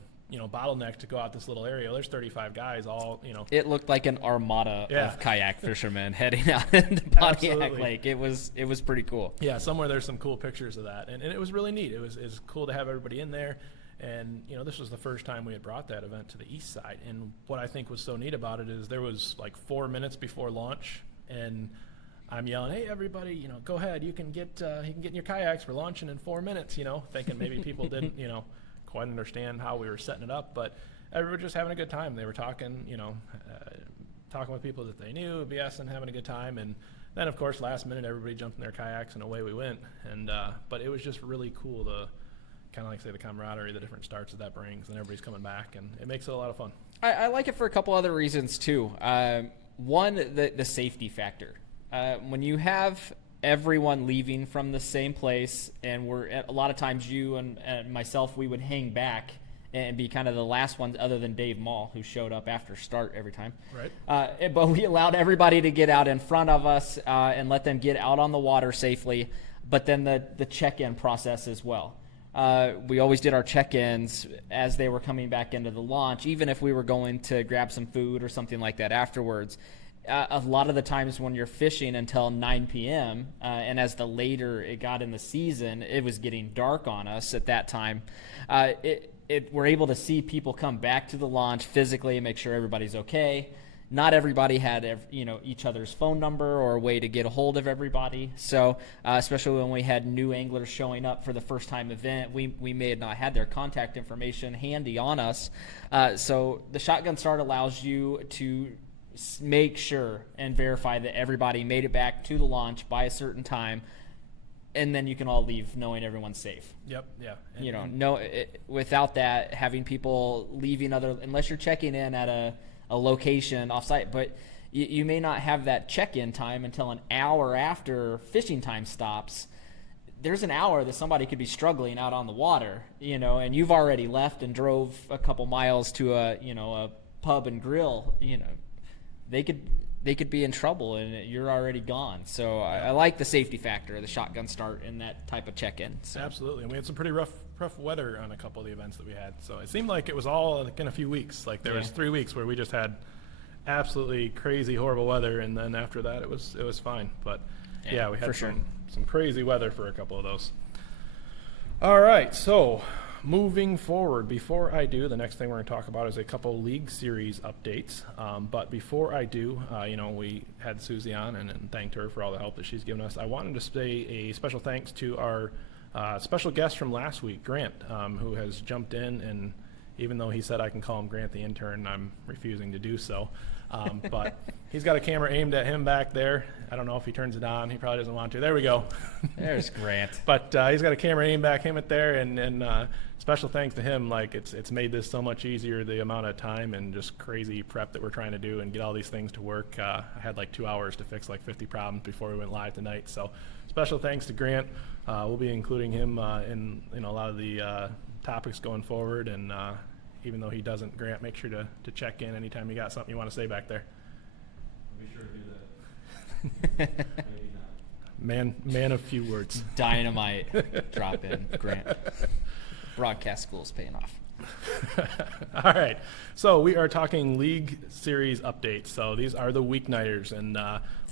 bottleneck to go out this little area. There's 35 guys all, It looked like an armada of kayak fishermen heading out into Pontiac Lake. It was pretty cool. Yeah, somewhere there's some cool pictures of that. And it was really neat. It was cool to have everybody in there. And, this was the first time we had brought that event to the east side. And what I think was so neat about it is there was like 4 minutes before launch, and I'm yelling, "Hey, everybody, go ahead. You can get in your kayaks. We're launching in 4 minutes," thinking maybe people didn't, quite understand how we were setting it up, but everyone was just having a good time. They were talking, talking with people that they knew, BSing, having a good time, and then of course last minute everybody jumped in their kayaks and away we went. And but it was just really cool to kind of like say the camaraderie, the different starts that brings, and everybody's coming back, and it makes it a lot of fun. I like it for a couple other reasons too. One, the safety factor. When you have everyone leaving from the same place, and a lot of times you and myself, we would hang back and be kind of the last ones, other than Dave Mall, who showed up after start every time. Right. But we allowed everybody to get out in front of us and let them get out on the water safely. But then the check-in process as well. We always did our check-ins as they were coming back into the launch, even if we were going to grab some food or something like that afterwards. A lot of the times when you're fishing until 9 p.m., and as the later it got in the season, it was getting dark on us at that time. We're able to see people come back to the launch physically and make sure everybody's okay. Not everybody had each other's phone number or a way to get a hold of everybody. So especially when we had new anglers showing up for the first time event, we may have not had their contact information handy on us. So the shotgun start allows you to make sure and verify that everybody made it back to the launch by a certain time, and then you can all leave knowing everyone's safe. Yep. Yeah. Without that, having people leaving unless you're checking in at a location offsite, but you may not have that check-in time until an hour after fishing time stops. There's an hour that somebody could be struggling out on the water, and you've already left and drove a couple miles to a pub and grill. They could be in trouble and you're already gone. So I like the safety factor of the shotgun start in that type of check-in. So. Absolutely. And we had some pretty rough weather on a couple of the events that we had. So it seemed like it was all in a few weeks. Like there was 3 weeks where we just had absolutely crazy, horrible weather. And then after that, it was fine. But yeah, we had some crazy weather for a couple of those. All right. So moving forward, before I do, the next thing we're going to talk about is a couple league series updates. But before I do, we had Susie on and thanked her for all the help that she's given us. I wanted to say a special thanks to our special guest from last week, Grant, who has jumped in, and even though he said I can call him Grant the intern, I'm refusing to do so. But he's got a camera aimed at him back there. I don't know if he turns it on. He probably doesn't want to. There we go. There's Grant. But he's got a camera aimed back him at there, and special thanks to him. Like it's made this so much easier, the amount of time and just crazy prep that we're trying to do and get all these things to work. I had like 2 hours to fix like 50 problems before we went live tonight. So special thanks to Grant. We'll be including him in a lot of the topics going forward, and even though he doesn't, Grant, make sure to check in anytime you got something you want to say back there. I'll be sure to do that. Maybe not. Man of few words. Dynamite drop in, Grant. Broadcast school's paying off. All right. So we are talking league series updates. So these are the weeknighters. And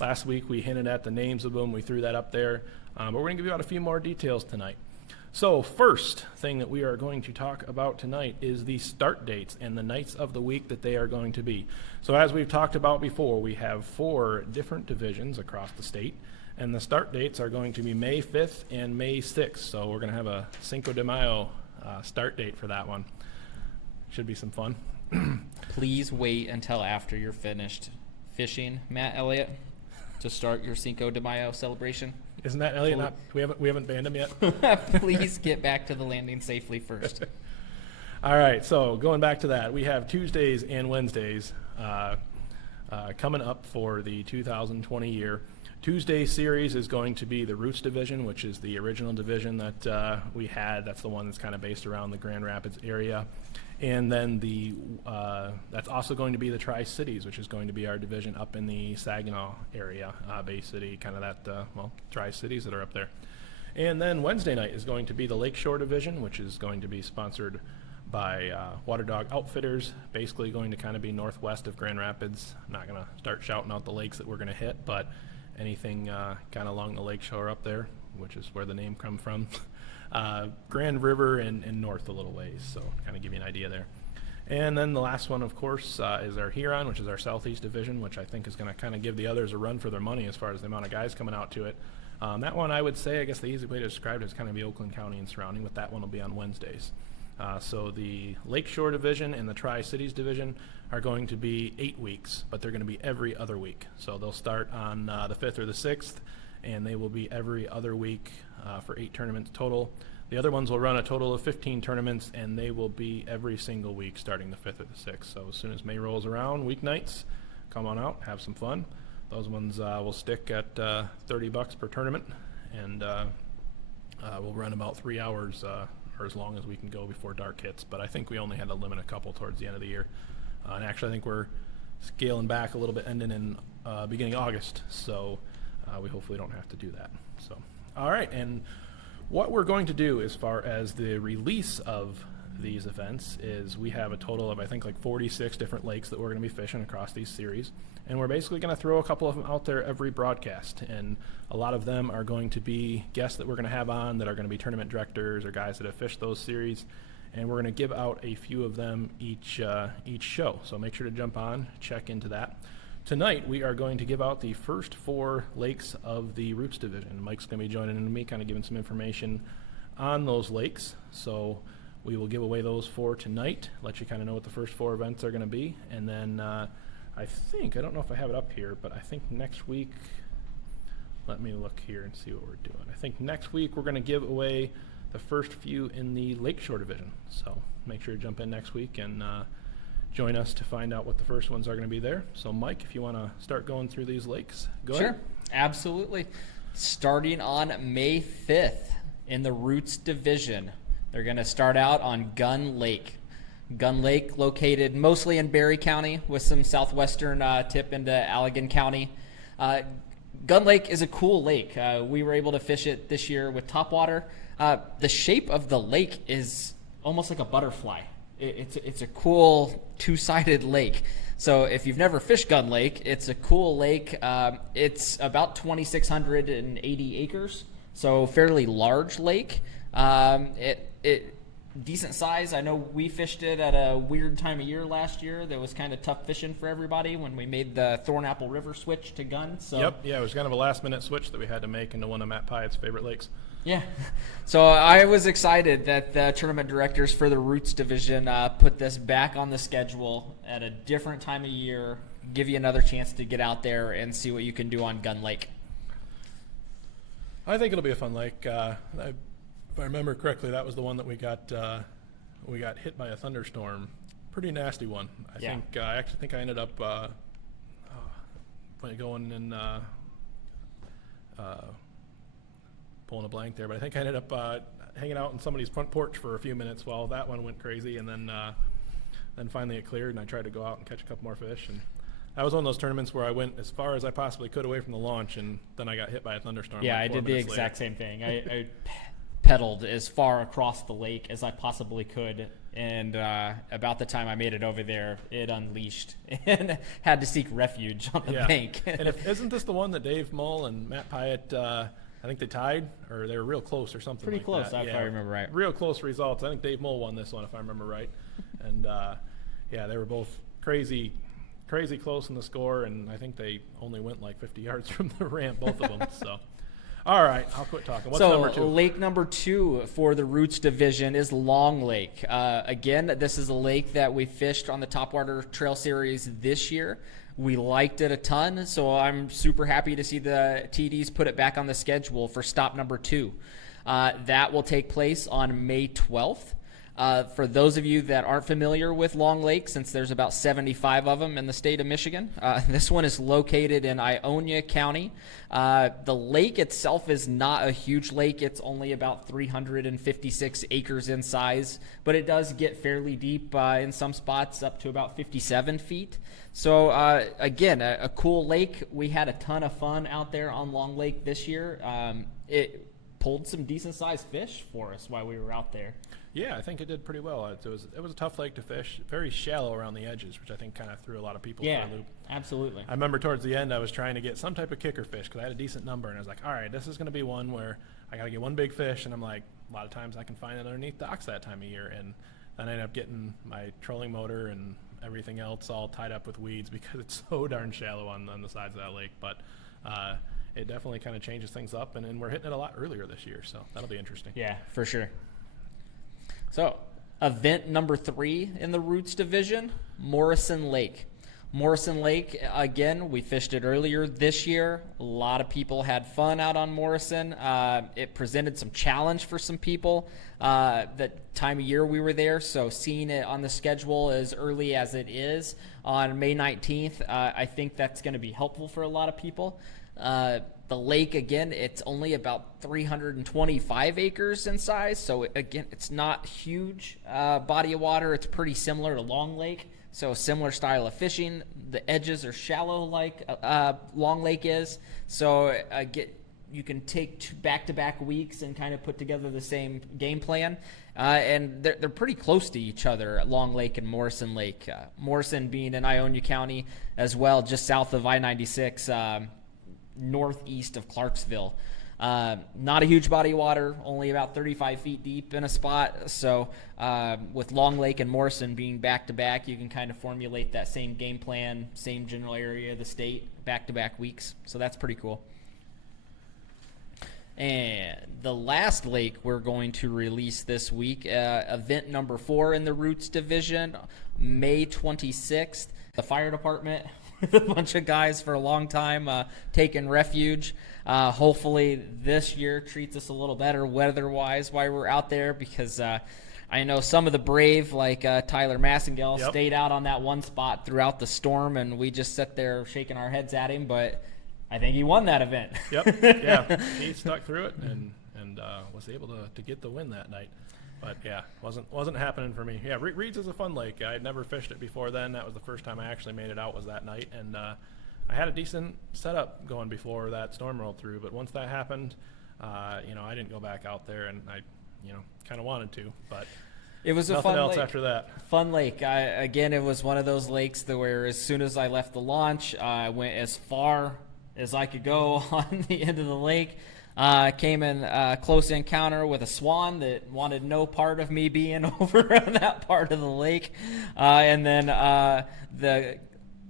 last week we hinted at the names of them. We threw that up there. But we're going to give you out a few more details tonight. So first thing that we are going to talk about tonight is the start dates and the nights of the week that they are going to be. So as we've talked about before, we have 4 different divisions across the state, and the start dates are going to be May 5th and May 6th. So we're going to have a Cinco de Mayo start date for that one. Should be some fun. Please wait until after you're finished fishing, Matt Elliott, to start your Cinco de Mayo celebration. Isn't that Elliot? Not we haven't banned him yet. Please get back to the landing safely first. All right, so going back to that, we have Tuesdays and Wednesdays coming up for the 2020 year. Tuesday series is going to be the Roots division, which is the original division that we had. That's the one that's kind of based around the Grand Rapids area. And then that's also going to be the Tri-Cities, which is going to be our division up in the Saginaw area, Bay City, kind of that, Tri-Cities that are up there. And then Wednesday night is going to be the Lakeshore division, which is going to be sponsored by Water Dog Outfitters, basically going to kind of be northwest of Grand Rapids. I'm not going to start shouting out the lakes that we're going to hit, but anything kind of along the lakeshore up there, which is where the name comes from. Grand River and north a little ways, so kind of give you an idea there. And then the last one, of course, is our Huron, which is our Southeast division, which I think is going to kind of give the others a run for their money as far as the amount of guys coming out to it. That one, I would say, I guess the easy way to describe it is kind of be Oakland County and surrounding, but that one will be on Wednesdays. So the Lakeshore division and the Tri-Cities division are going to be 8 weeks, but they're going to be every other week. So they'll start on the 5th or the 6th, and they will be every other week for 8 tournaments total. The other ones will run a total of 15 tournaments, and they will be every single week starting the 5th or the 6th. So as soon as May rolls around, weeknights, come on out, have some fun. those ones will stick at $30 per tournament, and we'll run about 3 hours or as long as we can go before dark hits. But I think we only had to limit a couple towards the end of the year. And actually, I think we're scaling back a little bit, ending in beginning August. So we hopefully don't have to do that. So, all right, and what we're going to do as far as the release of these events is we have a total of, I think, like 46 different lakes that we're going to be fishing across these series. And we're basically going to throw a couple of them out there every broadcast. And a lot of them are going to be guests that we're going to have on that are going to be tournament directors or guys that have fished those series. And we're going to give out a few of them each show. So make sure to jump on, check into that. Tonight, we are going to give out the first 4 lakes of the Roots Division. Mike's going to be joining in me, kind of giving some information on those lakes. So we will give away those 4 tonight, let you kind of know what the first 4 events are going to be. And then I don't know if I have it up here, but I think next week, let me look here and see what we're doing. I think next week we're going to give away the first few in the Lakeshore Division. So make sure to jump in next week and join us to find out what the first ones are going to be there. So Mike, if you want to start going through these lakes, go ahead. Sure, absolutely. Starting on May 5th in the Roots Division, they're going to start out on Gun Lake. Gun Lake, located mostly in Berry County with some southwestern tip into Allegan County. Gun Lake is a cool lake. We were able to fish it this year with Topwater. The shape of the lake is almost like a butterfly. It's a cool two-sided lake. So if you've never fished Gun Lake, it's a cool lake. It's about 2,680 acres, so fairly large lake. It decent size. I know we fished it at a weird time of year last year that was kind of tough fishing for everybody when we made the Thornapple River switch to Gun. So Yep, yeah, it was kind of a last-minute switch that we had to make into one of Matt Pyatt's favorite lakes. Yeah. So I was excited that the tournament directors for the Roots Division put this back on the schedule at a different time of year, give you another chance to get out there and see what you can do on Gun Lake. I think it'll be a fun lake. If I remember correctly, that was the one that we got hit by a thunderstorm. Pretty nasty one. I actually think I ended up going and pulling a blank there, but I think I ended up hanging out on somebody's front porch for a few minutes while that one went crazy, and then finally it cleared, and I tried to go out and catch a couple more fish. And that was one of those tournaments where I went as far as I possibly could away from the launch, and then I got hit by a thunderstorm. Yeah, like I did the exact later. same thing. I pedaled as far across the lake as I possibly could, and about the time I made it over there, it unleashed and had to seek refuge on the bank. And isn't this the one that Dave Mull and Matt Pyatt, I think they tied, or they were real close or something Pretty like close, that. if I remember right. Real close results. I think Dave Mull won this one, if I remember right. And, they were both crazy close in the score, and I think they only went like 50 yards from the ramp, both of them. So, all right, I'll quit talking. What's number 2? Lake number 2 for the Roots Division is Long Lake. Again, this is a lake that we fished on the Topwater Trail Series this year. We liked it a ton, so I'm super happy to see the TDs put it back on the schedule for stop number 2. That will take place on May 12th. For those of you that aren't familiar with Long Lake, since there's about 75 of them in the state of Michigan, this one is located in Ionia County. The lake itself is not a huge lake. It's only about 356 acres in size, but it does get fairly deep in some spots, up to about 57 feet. So, again, a cool lake. We had a ton of fun out there on Long Lake this year. It pulled some decent-sized fish for us while we were out there. Yeah, I think it did pretty well. It was a tough lake to fish, very shallow around the edges, which I think kind of threw a lot of people for a loop. Absolutely. I remember towards the end I was trying to get some type of kicker fish because I had a decent number, and I was like, all right, this is going to be one where I got to get one big fish, and I'm like, a lot of times I can find it underneath docks that time of year, and then I ended up getting my trolling motor and everything else all tied up with weeds because it's so darn shallow on the sides of that lake. But it definitely kind of changes things up, and we're hitting it a lot earlier this year, so that'll be interesting. Yeah, for sure. So, event number 3 in the Roots Division, Morrison Lake. Morrison Lake, again, we fished it earlier this year. A lot of people had fun out on Morrison. It presented some challenge for some people that time of year we were there. So seeing it on the schedule as early as it is on May 19th, I think that's going to be helpful for a lot of people. The lake, again, it's only about 325 acres in size. So, again, it's not huge body of water. It's pretty similar to Long Lake. So similar style of fishing. The edges are shallow like Long Lake is. So you can take back-to-back weeks and kind of put together the same game plan. And they're pretty close to each other, Long Lake and Morrison Lake. Morrison being in Ionia County as well, just south of I-96, northeast of Clarksville. Not a huge body of water, only about 35 feet deep in a spot. So with Long Lake and Morrison being back-to-back, you can kind of formulate that same game plan, same general area of the state, back-to-back weeks. So that's pretty cool. And the last lake we're going to release this week, event number 4 in the Roots Division, May 26th. The fire department with a bunch of guys for a long time taking refuge. Hopefully this year treats us a little better weather-wise while we're out there, because I know some of the brave, like Tyler Massengale, stayed out on that one spot throughout the storm, and we just sat there shaking our heads at him, but I think he won that event. Yeah, he stuck through it and was able to get the win that night. But yeah, wasn't happening for me. Yeah, Reed's is a fun lake. I had never fished it before then. That was the first time I actually made it out, was that night, and I had a decent setup going before that storm rolled through. But once that happened, I didn't go back out there, and I, kind of wanted to, but it was a nothing fun else lake. After that. Fun lake. Again, it was one of those lakes where as soon as I left the launch, I went as far as I could go on the end of the lake. Came in close encounter with a swan that wanted no part of me being over on that part of the lake. And then the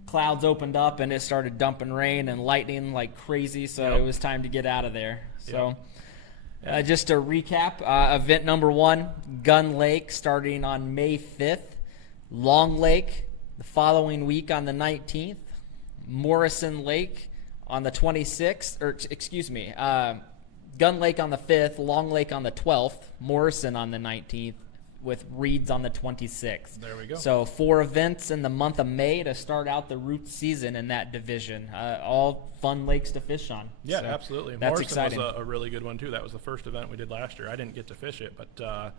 clouds opened up and it started dumping rain and lightning like crazy. So it was time to get out of there. So just to recap, event number 1, Gun Lake, starting on May 5th. Long Lake the following week on the 19th. Morrison Lake on the 26th, Gun Lake on the 5th, Long Lake on the 12th, Morrison on the 19th, with Reed's on the 26th. There we go. So 4 events in the month of May to start out the Roots season in that division. All fun lakes to fish on. Yeah, so absolutely. That's Morrison exciting. was a really good one, too. That was the first event we did last year. I didn't get to fish it, but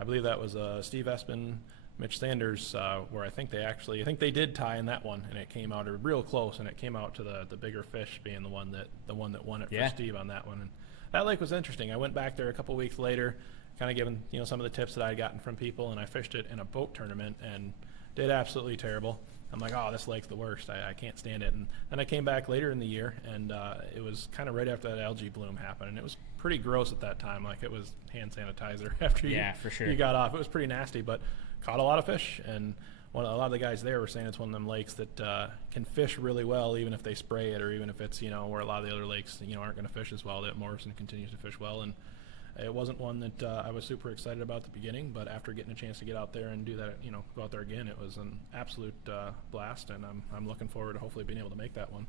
I believe that was Steve Espin, Mitch Sanders, where I think they did tie in that one, and it came out real close, and it came out to the bigger fish being the one that won it for Steve on that one. And that lake was interesting. I went back there a couple weeks later, kind of given some of the tips that I had gotten from people, and I fished it in a boat tournament and did absolutely terrible. I'm like, oh, this lake's the worst. I can't stand it. And then I came back later in the year, and it was kind of right after that algae bloom happened, and it was pretty gross at that time. Like, it was hand sanitizer after for sure. you got off. It was pretty nasty, but caught a lot of fish, and a lot of the guys there were saying it's one of them lakes that can fish really well, even if they spray it, or even if it's where a lot of the other lakes aren't going to fish as well. That Morrison continues to fish well, and it wasn't one that I was super excited about at the beginning, but after getting a chance to get out there and do that, go out there again, it was an absolute blast, and I'm looking forward to hopefully being able to make that one.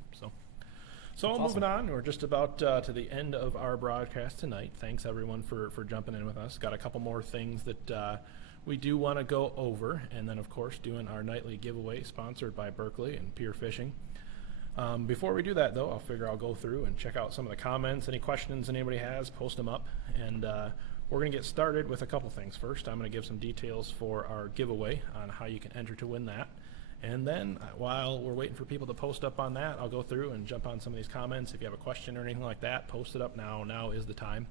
So moving on, we're just about to the end of our broadcast tonight. Thanks everyone for jumping in with us. Got a couple more things that we do want to go over, and then of course doing our nightly giveaway sponsored by Berkeley and Pier Fishing. Before we do that, though, I'll go through and check out some of the comments. Any questions anybody has, post them up, and we're going to get started with a couple things. First, I'm going to give some details for our giveaway on how you can enter to win that. And then while we're waiting for people to post up on that, I'll go through and jump on some of these comments. If you have a question or anything like that, post it up now. Now is the time.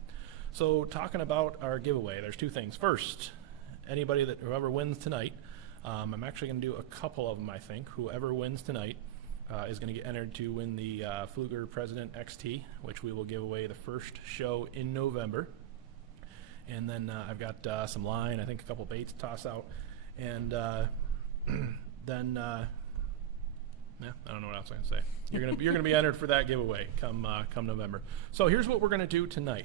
So talking about our giveaway, there's 2 things. First, whoever wins tonight, I'm actually going to do a couple of them, I think. Whoever wins tonight is going to get entered to win the Pfluger President XT, which we will give away the first show in November. And then I've got some line, I think a couple baits to toss out. And then, I don't know what else I can say. You're gonna be entered for that giveaway come November. So here's what we're going to do tonight.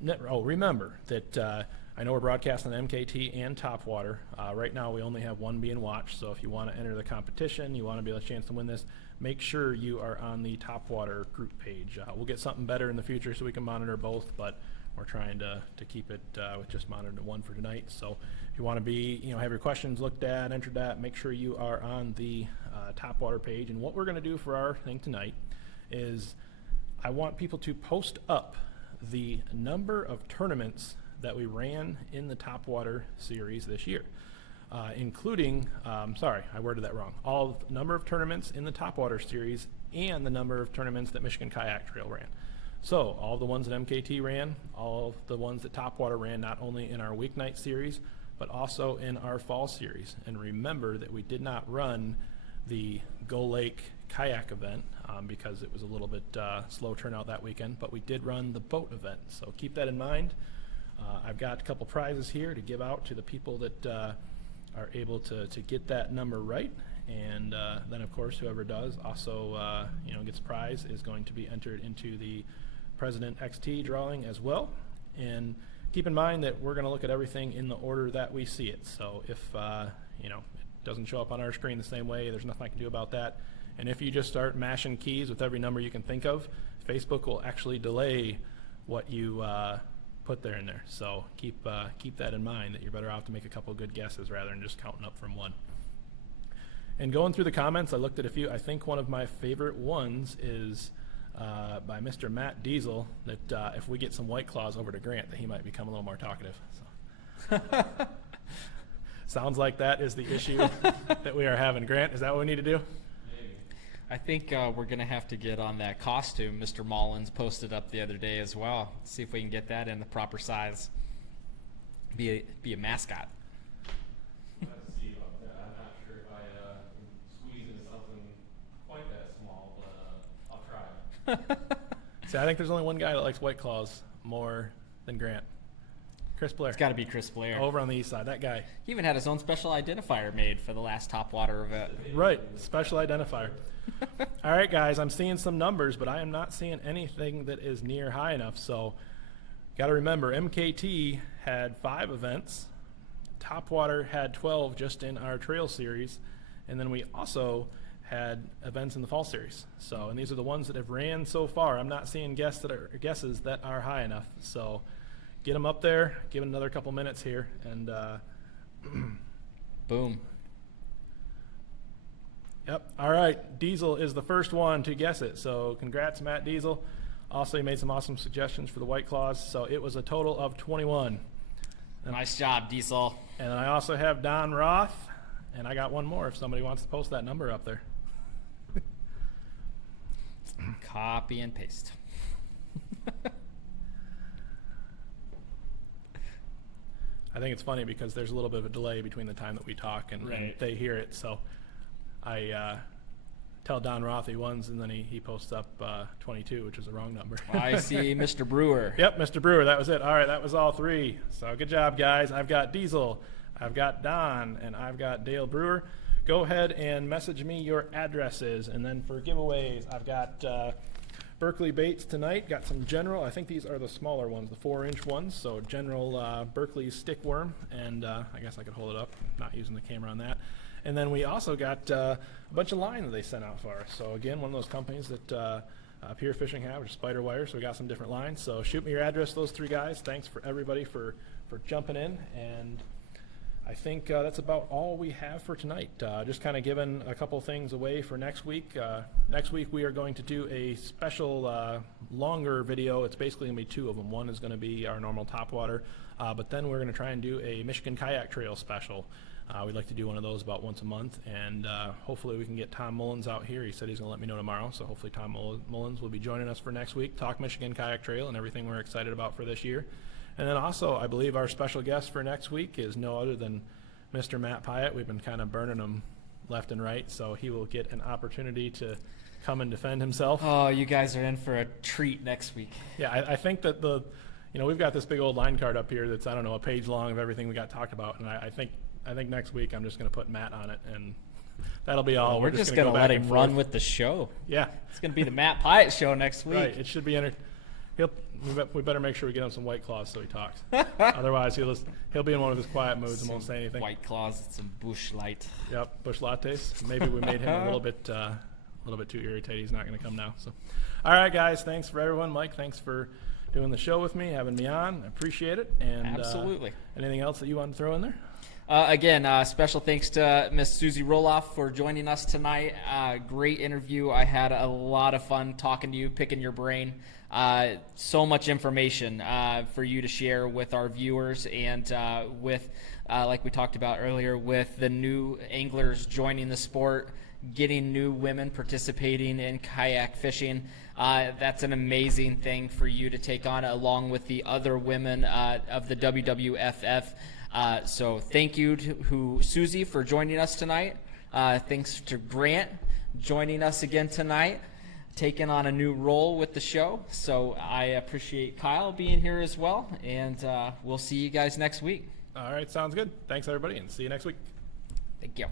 Remember that I know we're broadcasting on MKT and Topwater. Right now we only have one being watched, so if you want to enter the competition, you want to be a chance to win this, make sure you are on the Topwater group page. We'll get something better in the future so we can monitor both, but we're trying to keep it with just monitoring one for tonight. So if you want to be, have your questions looked at, entered that, make sure you are on the Topwater page. And what we're going to do for our thing tonight is I want people to post up the number of tournaments that we ran in the Topwater series this year, including, sorry, I worded that wrong, all the number of tournaments in the Topwater series and the number of tournaments that Michigan Kayak Trail ran. So all the ones that MKT ran, all of the ones that Topwater ran, not only in our weeknight series, but also in our fall series. And remember that we did not run the Go Lake kayak event because it was a little bit slow turnout that weekend, but we did run the boat event. So keep that in mind. I've got a couple prizes here to give out to the people that are able to get that number right. And then, of course, whoever does also gets a prize is going to be entered into the President XT drawing as well. And keep in mind that we're going to look at everything in the order that we see it. So if it doesn't show up on our screen the same way, there's nothing I can do about that. And if you just start mashing keys with every number you can think of, Facebook will actually delay what you put there in there. So keep that in mind, that you're better off to make a couple good guesses rather than just counting up from one. And going through the comments, I looked at a few. I think one of my favorite ones is by Mr. Matt Diesel, that if we get some White Claws over to Grant, that he might become a little more talkative. So. Sounds like that is the issue that we are having. Grant, is that what we need to do? Maybe. I think we're going to have to get on that costume Mr. Mullins posted up the other day as well. See if we can get that in the proper size. Be a mascot. We'll have to see about that. I'm not sure if I can squeeze into something quite that small, but I'll try. See, I think there's only one guy that likes White Claws more than Grant. Chris Blair. It's got to be Chris Blair. Over on the east side, that guy. He even had his own special identifier made for the last Topwater event. Right, special identifier. All right, guys, I'm seeing some numbers, but I am not seeing anything that is near high enough. So got to remember, MKT had 5 events. Topwater had 12 just in our trail series. And then we also had events in the fall series. So, and these are the ones that have ran so far. I'm not seeing guesses that are high enough. So get them up there, give it another couple minutes here, and Boom. Yep. All right. Diesel is the first one to guess it. So congrats, Matt Diesel. Also, he made some awesome suggestions for the White Claws. So it was a total of 21. Nice job, Diesel. And then I also have Don Roth, and I got one more if somebody wants to post that number up there. Copy and paste. I think it's funny because there's a little bit of a delay between the time that we talk and they hear it. So I tell Don Roth he won, and then he posts up 22, which is the wrong number. I see Mr. Brewer. Yep, Mr. Brewer, that was it. All right, that was all 3. So good job, guys. I've got Diesel, I've got Don, and I've got Dale Brewer. Go ahead and message me your addresses. And then for giveaways, I've got Berkeley baits tonight. Got some General. I think these are the smaller ones, the 4-inch ones. So General Berkeley stick worm. And I guess I could hold it up, not using the camera on that. And then we also got a bunch of line that they sent out for us. So again, one of those companies that Pier Fishing have, which is Spider Wire. So we got some different lines. So shoot me your address, those 3 guys. Thanks for everybody for jumping in. And I think that's about all we have for tonight. Just kind of giving a couple things away for next week. Next week we are going to do a special longer video. It's basically going to be 2 of them. One is going to be our normal Topwater, but then we're going to try and do a Michigan Kayak Trail special. We'd like to do one of those about once a month, and hopefully we can get Tom Mullins out here. He said he's going to let me know tomorrow, so hopefully Tom Mullins will be joining us for next week, talk Michigan Kayak Trail and everything we're excited about for this year. And then also, I believe our special guest for next week is no other than Mr. Matt Pyatt. We've been kind of burning him left and right, so he will get an opportunity to come and defend himself. Oh, you guys are in for a treat next week. Yeah, I think that we've got this big old line card up here that's, I don't know, a page long of everything we got talked about, and I think next week I'm just going to put Matt on it, and that'll be all. Well, we're just going to let him run with the show. Yeah. It's going to be the Matt Pyatt show next week. Right. It should be we better make sure we get him some White Claws so he talks. Otherwise, he'll be in one of his quiet moods and won't say anything. White Claws, some Busch Light. Yep, Busch Lattes. Maybe we made him a little bit too irritated. He's not going to come now. So, all right, guys. Thanks for everyone. Mike, thanks for doing the show with me, having me on. I appreciate it. And Absolutely. Anything else that you want to throw in there? Again, special thanks to Miss Susie Roloff for joining us tonight. Great interview. I had a lot of fun talking to you, picking your brain. So much information for you to share with our viewers and with, like we talked about earlier, with the new anglers joining the sport, getting new women participating in kayak fishing. That's an amazing thing for you to take on along with the other women of the WWFF. So thank you to Susie for joining us tonight. Thanks to Grant joining us again tonight, taking on a new role with the show. So I appreciate Kyle being here as well, and we'll see you guys next week. All right, sounds good. Thanks, everybody, and see you next week. Thank you.